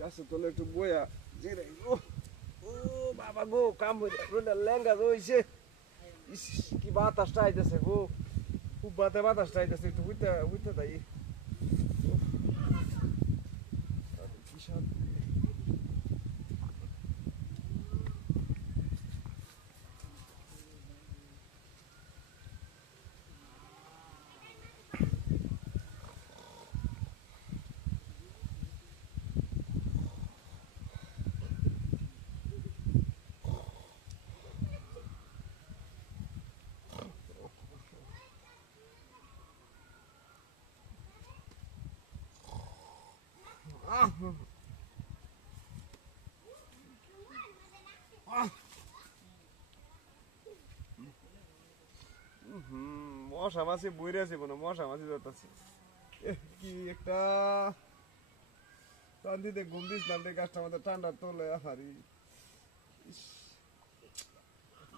গাছে তোলে একটু বয়া জিরে ও ও বাবা গো কাম রোডা লেঙ্গা রইছে ইস কি বাতাসটা আইতেছে গো খুব বাতাসটা আইতেছে একটু হইতে হইতে তাই কি শান্তি মশা মাছি বইরে আছে কোনো মশা মাছি যাচ্ছে কি একটা শান্তিতে ঘুম দিচ্ছিলাম রে গাছটা আমাদের ঠান্ডা তোলে হারি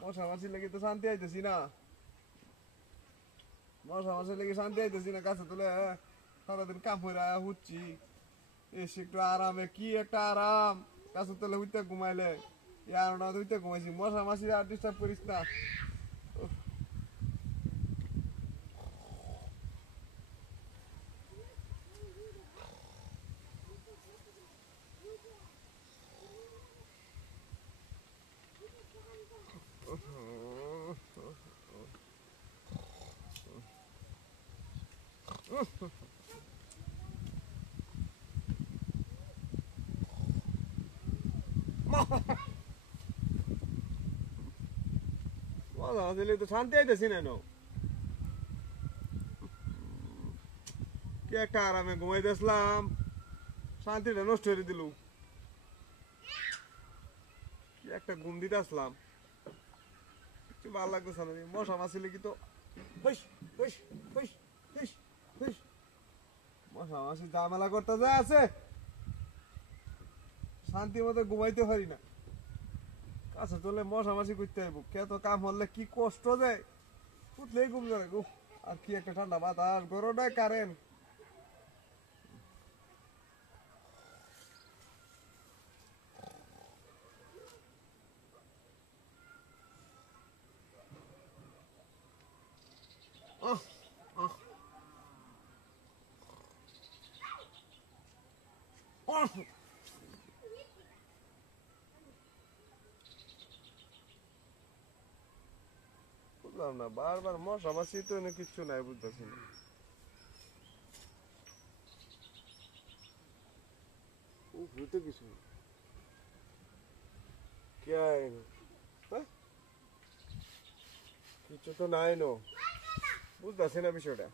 মশা মাছি লেগে তো শান্তি আইতেছি না মশা মাছি লেগে শান্তি আইতেছি না গাছে তোলে সারাদিন কাম করে হুচ্ছি এসে একটু আরামে কি একটা আরাম গাছের তলে হইতে ঘুমাইলে আর না হইতে ঘুমাইছি মশা মাছি আর ডিস্টার্ব করিস না তো শান্তি আইতেছি না কি একটা আরামে ঘুমাইতেছিলাম শান্তিটা নষ্ট করে দিল কি একটা ঘুম দিতে আসলাম কিছু ভালো লাগতেছে না মশা মাছি লেগে তো মশা মাছি ঝামেলা করতে যায় আছে শান্তি মতো ঘুমাইতে পারি না কাছে চলে মশা মাছি করতে হইব কত কাম হলে কি কষ্ট যায় উঠলেই ঘুম ধরে গো আর কি একটা ঠান্ডা বাতাস গরমটাই কারেন্ট বুঝলাম না বারবার মশা মাছি তো কিচ্ছু নাই বুঝতেছি না হইতে কিছু কিছু তো নাই নো বুঝতেছি না বিষয়টা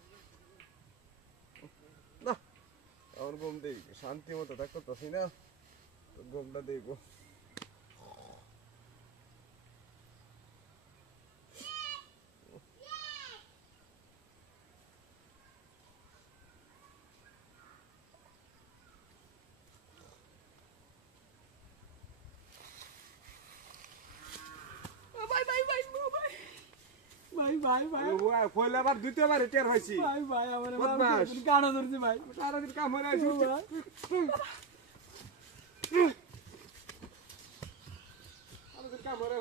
না এখন ঘুম দেই শান্তি মতো থাকতেছি না ঘুমটা দেখবো ভাই ভাই ভাই কইলে আবার দ্বিতীয়বার রিটায়ার হইছি ভাই ভাই আমার কানা ধরছি ভাই সারাদিন কাম হয়ে আইছি সারাদিন কাম হয়ে